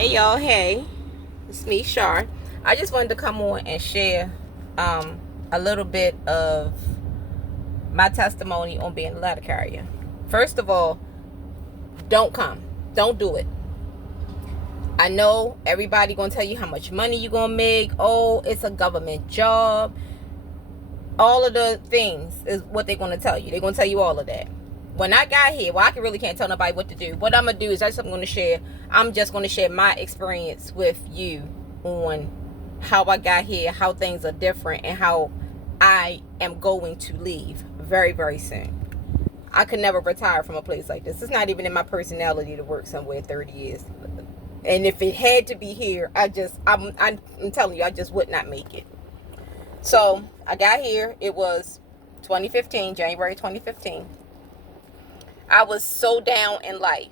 Hey y'all, hey, it's me, Shar. I just wanted to come on and share a little bit of my testimony on being a letter carrier. First of all, don't come. Don't do it. I know everybody gonna tell you how much money you gonna make. Oh, it's a government job. All of the things is what they're gonna tell you. They're gonna tell you all of that. When I got here, well, I really can't tell nobody what to do. What I'm gonna do is I'm gonna share. I'm just gonna share my experience with you on how I got here, how things are different, and how I am going to leave very, very soon. I could never retire from a place like this. It's not even in my personality to work somewhere 30 years. And if it had to be here, I'm telling you, I just would not make it. So I got here. It was 2015, January 2015. I was so down in life.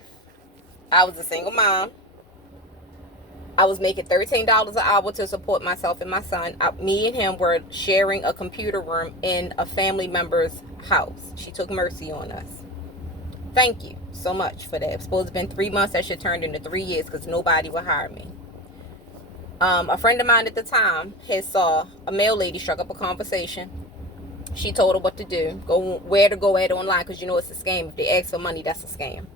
I was a single mom. I was making $13 an hour to support myself and my son. Me and him were sharing a computer room in a family member's house. She took mercy on us. Thank you so much for that. It's supposed to have been 3 months. That should turned into 3 years because nobody would hire me. A friend of mine at the time had saw a mail lady struck up a conversation. She told her what to do, where to go at online, because you know it's a scam. If they ask for money, that's a scam.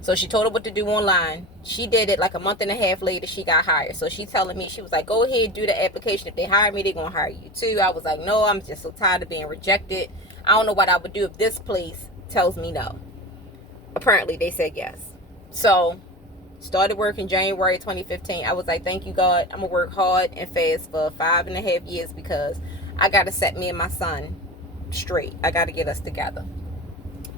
So she told her what to do online. She did it like a month and a half later. She got hired. So she telling me, she was like, go ahead, do the application. If they hire me, they're going to hire you too. I was like, no, I'm just so tired of being rejected. I don't know what I would do if this place tells me no. Apparently, they said yes. So started working January 2015. I was like, thank you, God. I'm going to work hard and fast for 5.5 years because I got to set me and my son straight. I got to get us together.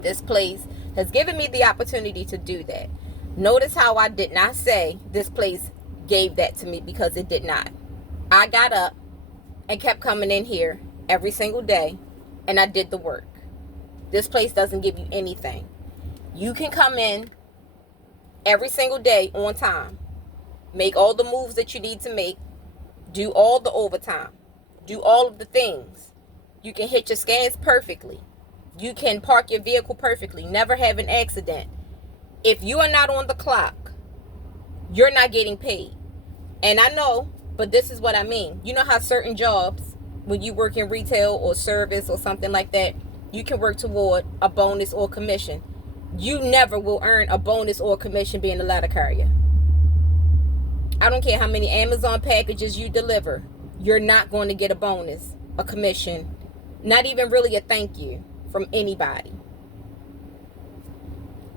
This place has given me the opportunity to do that. Notice how I did not say this place gave that to me, because it did not. I got up and kept coming in here every single day, and I did the work. This place doesn't give you anything. You can come in every single day on time, make all the moves that you need to make, do all the overtime, do all of the things. You can hit your scans perfectly. You can park your vehicle perfectly, never have an accident. If you are not on the clock, you're not getting paid. And I know, but this is what I mean. You know how certain jobs, when you work in retail or service or something like that, you can work toward a bonus or commission. You never will earn a bonus or commission being a letter carrier. I don't care how many Amazon packages you deliver. You're not going to get a bonus, a commission, not even really a thank you from anybody.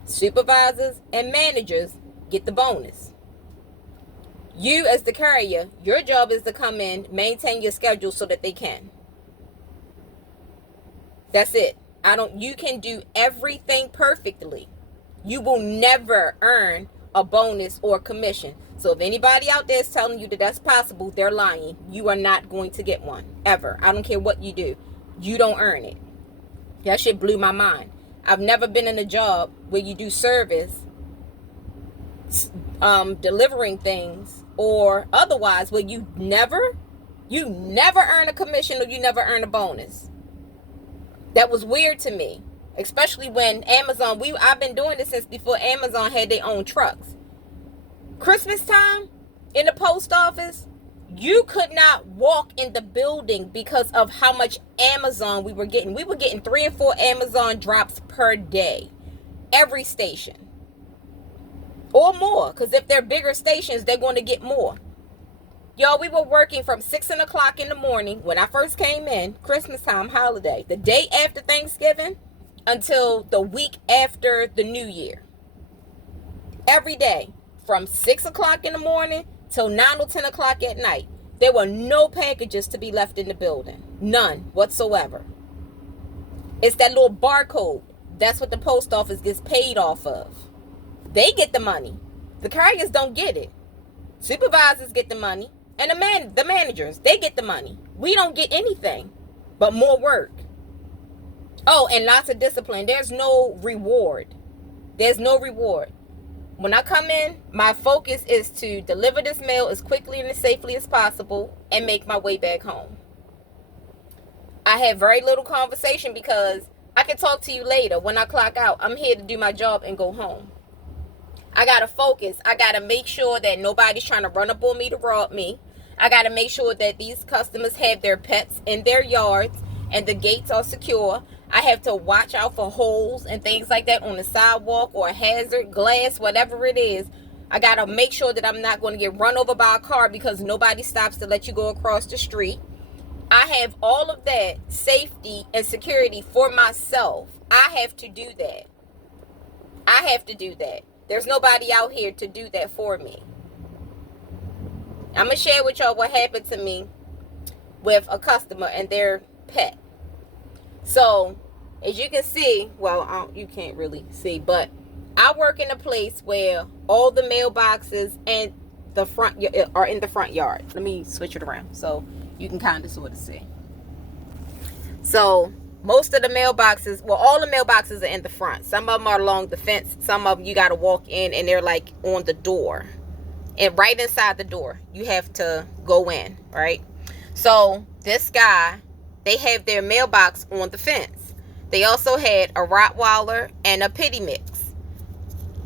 Supervisors and managers get the bonus. You as the carrier, your job is to come in, maintain your schedule so that they can. That's it. You can do everything perfectly. You will never earn a bonus or commission. So if anybody out there is telling you that that's possible, they're lying. You are not going to get one, ever. I don't care what you do. You don't earn it. That shit blew my mind. I've never been in a job where you do service, delivering things, or otherwise where you never earn a commission or you never earn a bonus. That was weird to me, especially when Amazon, I've been doing this since before Amazon had their own trucks. Christmas time in the post office, you could not walk in the building because of how much Amazon we were getting. We were getting 3 and 4 Amazon drops per day. Every station. Or more. Because if they're bigger stations, they're going to get more. Y'all, we were working from 6 o'clock in the morning when I first came in, Christmas time, holiday, the day after Thanksgiving, until the week after the New Year. Every day. From 6 o'clock in the morning till 9 or 10 o'clock at night. There were no packages to be left in the building. None whatsoever. It's that little barcode. That's what the post office gets paid off of. They get the money. The carriers don't get it. Supervisors get the money. And the managers, they get the money. We don't get anything but more work. Oh, and lots of discipline. There's no reward. There's no reward. When I come in, my focus is to deliver this mail as quickly and as safely as possible and make my way back home. I have very little conversation because I can talk to you later when I clock out. I'm here to do my job and go home. I gotta focus. I gotta make sure that nobody's trying to run up on me to rob me. I gotta make sure that these customers have their pets in their yards and the gates are secure. I have to watch out for holes and things like that on the sidewalk or hazard, glass, whatever it is. I gotta make sure that I'm not going to get run over by a car because nobody stops to let you go across the street. I have all of that safety and security for myself. I have to do that. I have to do that. There's nobody out here to do that for me. I'm going to share with y'all what happened to me with a customer and their pet. So, as you can see, well, you can't really see, but I work in a place where all the mailboxes and the front are in the front yard. Let me switch it around so you can kind of sort of see. So, most of the mailboxes, well, all the mailboxes are in the front. Some of them are along the fence. Some of them you got to walk in and they're like on the door. And right inside the door, you have to go in, right? So this guy, they have their mailbox on the fence. They also had a Rottweiler and a Pity Mix.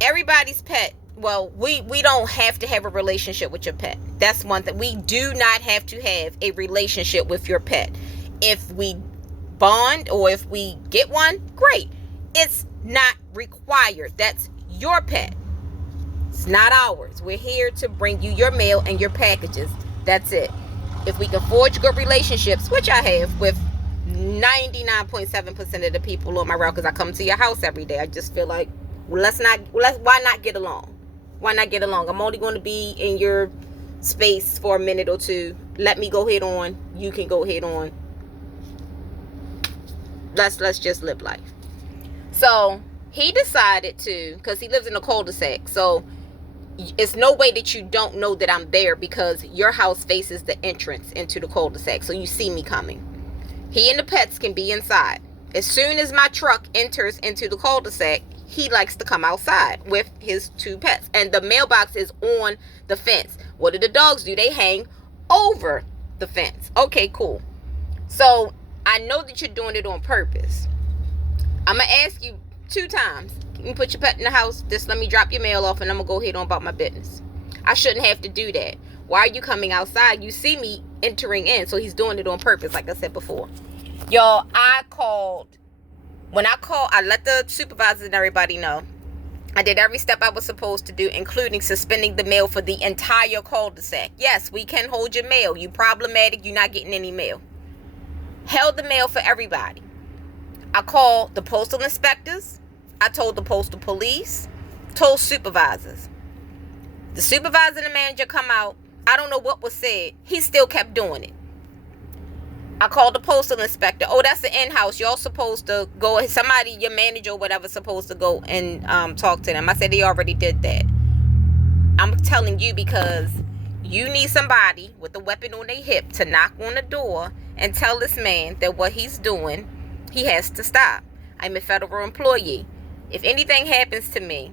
Everybody's pet, well, we don't have to have a relationship with your pet. That's one thing. We do not have to have a relationship with your pet. If we bond or if we get one, great. It's not required. That's your pet. It's not ours. We're here to bring you your mail and your packages. That's it. If we can forge good relationships, which I have with 99.7% of the people on my route, because I come to your house every day. I just feel like, why not get along? Why not get along? I'm only going to be in your space for a minute or two. Let me go head on. You can go head on. Let's just live life. So he decided to, because he lives in a cul-de-sac, so it's no way that you don't know that I'm there because your house faces the entrance into the cul-de-sac, so you see me coming. He and the pets can be inside. As soon as my truck enters into the cul-de-sac, he likes to come outside with his two pets, and the mailbox is on the fence. What do the dogs do? They hang over the fence. Okay, cool. So I know that you're doing it on purpose. I'm going to ask you 2 times. Can you put your pet in the house? Just let me drop your mail off and I'm going to go ahead on about my business. I shouldn't have to do that. Why are you coming outside? You see me entering in. So he's doing it on purpose, like I said before. Y'all, when I called, I let the supervisors and everybody know. I did every step I was supposed to do, including suspending the mail for the entire cul-de-sac. Yes, we can hold your mail. You problematic. You're not getting any mail. Held the mail for everybody. I called the postal inspectors. I told the postal police. Told supervisors. The supervisor and the manager come out. I don't know what was said. He still kept doing it. I called the postal inspector. Oh, that's the in-house. Y'all supposed to go. Somebody, your manager or whatever, supposed to go and talk to them. I said they already did that. I'm telling you because you need somebody with a weapon on their hip to knock on the door and tell this man that what he's doing, he has to stop. I'm a federal employee. If anything happens to me,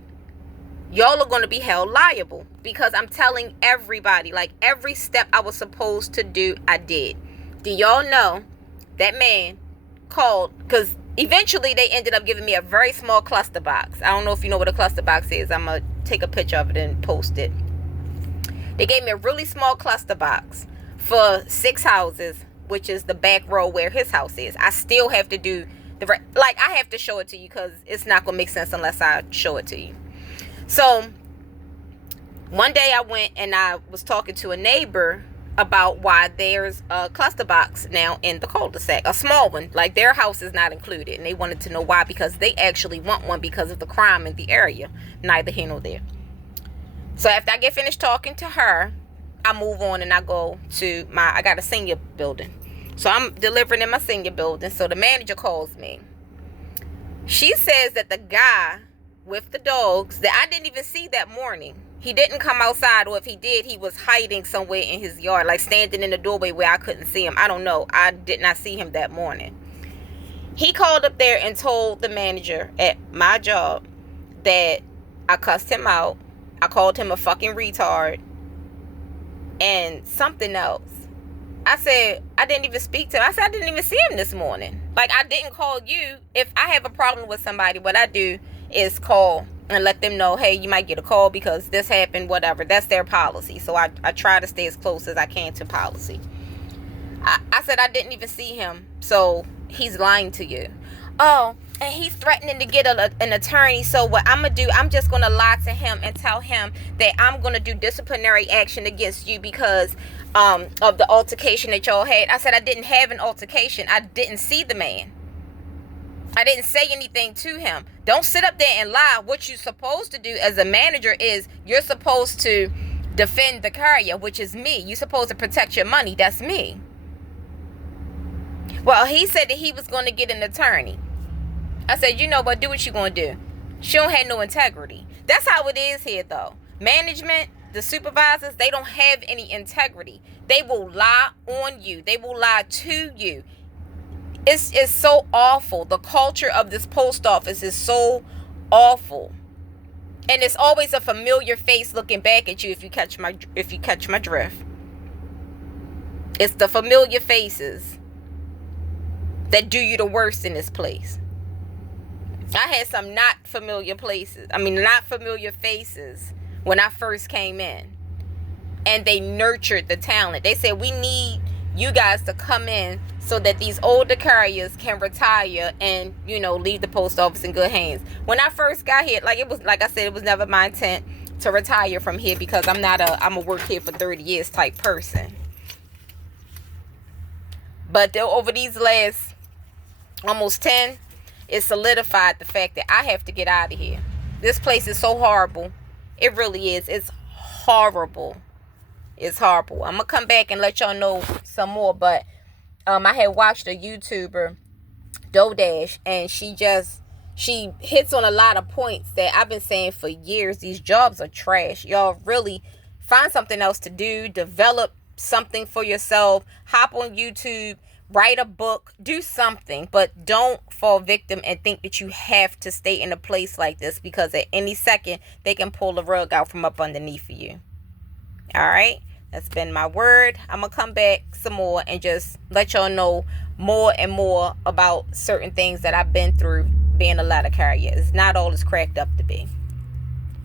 y'all are going to be held liable because I'm telling everybody, like every step I was supposed to do, I did. Do y'all know that man called, because eventually they ended up giving me a very small cluster box. I don't know if you know what a cluster box is. I'm going to take a picture of it and post it. They gave me a really small cluster box for 6 houses, which is the back row where his house is. I still have to do I have to show it to you because it's not going to make sense unless I show it to you. So one day I went and I was talking to a neighbor about why there's a cluster box now in the cul-de-sac, a small one, like their house is not included, and they wanted to know why, because they actually want one because of the crime in the area. Neither here nor there. So after I get finished talking to her, I move on and I go to I got a senior building. So I'm delivering in my senior building. So the manager calls me. She says that the guy with the dogs that I didn't even see that morning, he didn't come outside, or if he did, he was hiding somewhere in his yard, like standing in the doorway where I couldn't see him. I don't know. I did not see him that morning. He called up there and told the manager at my job that I cussed him out. I called him a fucking retard and something else. I said, I didn't even speak to him. I said, I didn't even see him this morning. Like, I didn't call you. If I have a problem with somebody, what I do is call and let them know, hey, you might get a call because this happened, whatever. That's their policy. So I try to stay as close as I can to policy. I said I didn't even see him, so he's lying to you. Oh, and he's threatening to get an attorney. So what I'm going to do, I'm just going to lie to him and tell him that I'm going to do disciplinary action against you because of the altercation that y'all had. I said I didn't have an altercation. I didn't see the man. I didn't say anything to him. Don't sit up there and lie. What you're supposed to do as a manager is you're supposed to defend the carrier, which is me. You're supposed to protect your money. That's me. Well, he said that he was going to get an attorney. I said, you know what? Do what you're going to do. She don't have no integrity. That's how it is here, though. Management, the supervisors, they don't have any integrity. They will lie on you. They will lie to you. It's so awful. The culture of this post office is so awful. And it's always a familiar face looking back at you if you catch my drift. It's the familiar faces that do you the worst in this place. I had some not familiar faces when I first came in. And they nurtured the talent. They said, we need you guys to come in so that these older carriers can retire and, leave the post office in good hands. When I first got here, like I said, it was never my intent to retire from here because I'm a work here for 30 years type person. But over these last almost 10, it solidified the fact that I have to get out of here. This place is so horrible. It really is. It's horrible. It's horrible. I'm going to come back and let y'all know some more. But I had watched a YouTuber, Dodash, and she hits on a lot of points that I've been saying for years. These jobs are trash. Y'all really find something else to do. Develop something for yourself. Hop on YouTube. Write a book. Do something. But don't fall victim and think that you have to stay in a place like this because at any second they can pull the rug out from up underneath of you. All right, that's been my word. I'm going to come back some more and just let y'all know more and more about certain things that I've been through being a ladder carrier. It's not all it's cracked up to be.